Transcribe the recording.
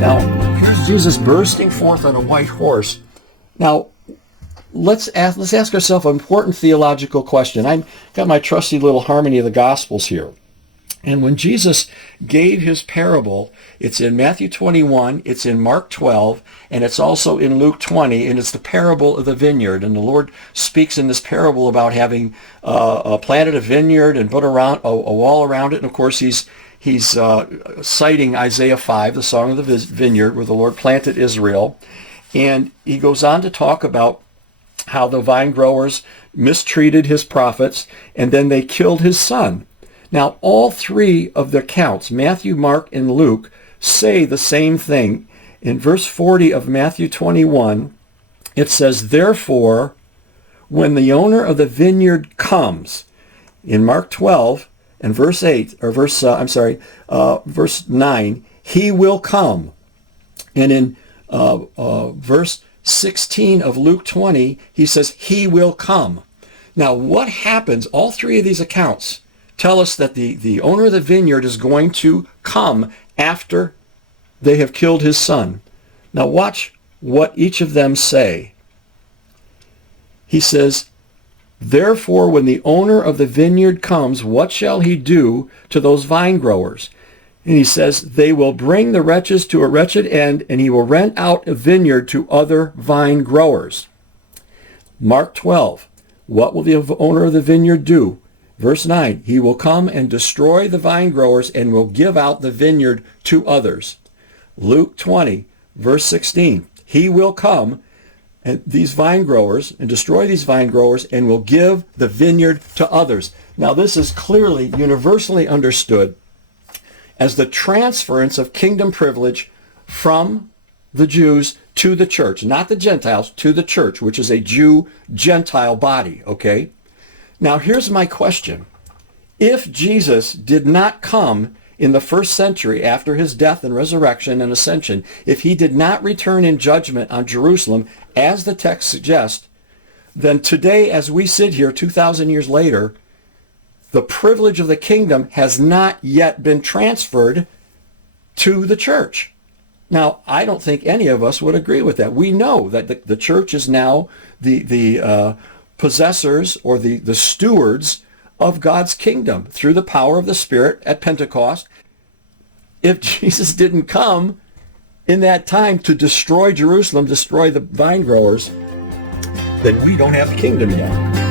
Now, here's Jesus bursting forth on a white horse. Now, let's ask ourselves an important theological question. I've got my trusty little Harmony of the Gospels here. And when Jesus gave his parable, it's in Matthew 21, it's in Mark 12, and it's also in Luke 20, and it's the parable of the vineyard. And the Lord speaks in this parable about having planted a vineyard and put around a wall around it. And of course, he's citing Isaiah 5, the song of the vineyard, where the Lord planted Israel. And he goes on to talk about how the vine growers mistreated his prophets, and then they killed his son. Now, all three of the accounts, Matthew, Mark, and Luke, say the same thing. In verse 40 of Matthew 21, it says, "Therefore, when the owner of the vineyard comes," in Mark 12 and verse 9, "he will come." And in verse 16 of Luke 20, he says, "he will come." Now, what happens? All three of these accounts tell us that the owner of the vineyard is going to come after they have killed his son. Now watch what each of them say. He says, "Therefore, when the owner of the vineyard comes, what shall he do to those vine growers?" And he says, "They will bring the wretches to a wretched end, and he will rent out a vineyard to other vine growers." Mark 12, what will the owner of the vineyard do? Verse 9, "He will come and destroy the vine growers and will give out the vineyard to others." Luke 20, verse 16, "He will come and these vine growers and destroy these vine growers and will give the vineyard to others." Now this is clearly universally understood as the transference of kingdom privilege from the Jews to the church, not the Gentiles, to the church, which is a Jew-Gentile body, okay? Now, here's my question. If Jesus did not come in the first century after his death and resurrection and ascension, if he did not return in judgment on Jerusalem, as the text suggests, then today, as we sit here 2,000 years later, the privilege of the kingdom has not yet been transferred to the church. Now, I don't think any of us would agree with that. We know that the church is now the possessors or the stewards of God's kingdom through the power of the Spirit at Pentecost. If Jesus didn't come in that time to destroy Jerusalem, destroy the vine growers, then we don't have the kingdom yet.